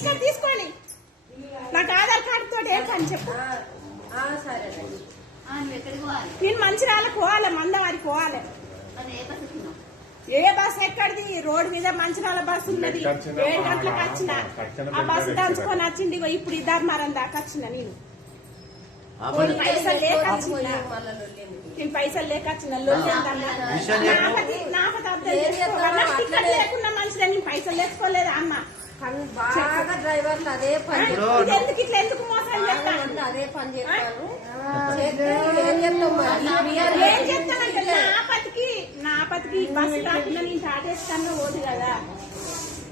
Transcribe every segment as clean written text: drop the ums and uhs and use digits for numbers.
ఇక్కడ తీసుకోండి. నాకు ఆధార్ కార్డు తోటి ఏం పని చెప్పు. నేను మంచిర్యాలకు పోవాలి, మందవారికి పోవాలి. ఏ బస్సు ఎక్కడిది? రోడ్డు మీద మంచిర్యాల బస్సు ఉన్నది. 7 గంటలకు వచ్చిన ఆ బస్సు దంచుకొని వచ్చింది. ఇప్పుడు ఈ ధర్మారం దాకా వచ్చిన నేను పైసలు లేక వచ్చిన. నేను పైసలు లేక వచ్చిన. టికెట్ లేకున్నా మంచిదా? నేను పైసలు లేకపోలేదా అమ్మ? బాగా డ్రైవర్లు అదే పని. ఎందుకు ఇట్లా ఎందుకు మోసం చేస్తాను? అదే పని చేస్తాను. ఏం చెప్తానంటే నా పతికి బస్సు రాకుండా నేను తాటేస్తాను పోదు కదా.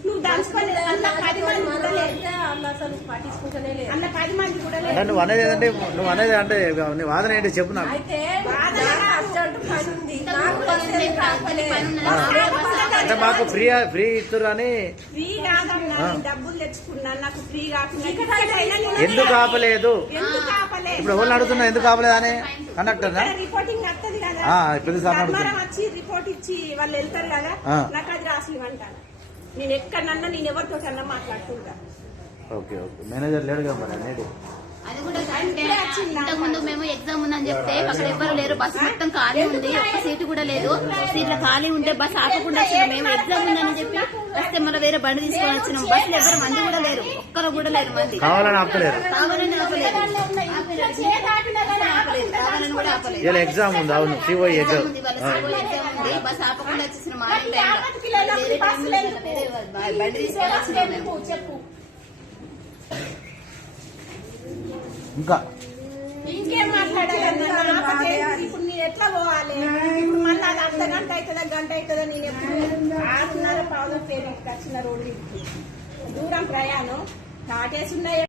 నువ్వు దంచుకోలేదు. అన్న 10 మంది కూడా లేదు. అసలు పట్టించుకుంటూనే లేదు. అన్న 10 మంది కూడా లేదు. నువ్వు అనేది ఏంటంటే నువ్వు అనేది అంటే నీ వాదన ఏంటి చెప్పు నాకు. అయితే పని ఉంది, నాకు అంటే మాకు ఫ్రీ ఇస్తున్నారు అని. ఫ్రీ కాదన్నా, డబ్బులు తెచ్చుకున్నా. నాకు ఫ్రీ కాకుండా ఎందుకు ఆపలేదు? ఇప్పుడు ఎవరు అడుగుతున్నా ఎందుకు ఆపలేదు అని? కండక్టర్ రిపోర్టింగ్ వస్తుంది కదా, వచ్చి రిపోర్ట్ ఇచ్చి వాళ్ళు వెళ్తారు కదా. నాకు అది రాసి ఇవ్వంటాను. నేను ఎక్కడన్నా నేను ఎవరితో కన్నా మాట్లాడుతుంటా. Okay okay. మేనేజర్ లేడు కదా మరి అనేది. అది కూడా ఇంతకుముందు మేము ఎగ్జామ్ ఉందని చెప్తే అక్కడ ఎవరు లేరు. బస్సు మొత్తం ఖాళీ ఉంది, ఒక్క సీటు కూడా లేదు. సీట్ల ఖాళీ ఉంటే బస్సు ఆపకుండా వచ్చినాం. మేము ఎగ్జామ్ ఉందని చెప్పి వస్తే మళ్ళీ వేరే బండి తీసుకొని వచ్చినాం. బస్సులు ఎవరు మంది కూడా లేరు, ఒక్కరు కూడా లేరు మంది. కావాలని ఆపలేదు. కావాలని ఆపలేదు, కావాలని కూడా ఆపలేదు. ఇలా ఎగ్జామ్ ఉంది. అవును, సిఓఈ ఎగ్జామ్ ఉంది. బస్సు ఆపకుండా వచ్చేసిన మార్నింగ్ టైంలో బండి తీసుకొని వచ్చినాం మేము. ఇంకా ఇంకేం మాట్లాడాలి? ఇప్పుడు నేను ఎట్లా పోవాలి? ఇప్పుడు మళ్ళీ అది అర్ధగంట అవుతుందా గంట అవుతుందా? నేను ఎప్పుడు 6:30 పావు వచ్చిన రోడ్డు దూరం ప్రయాణం తాటేసి ఉన్నాయి.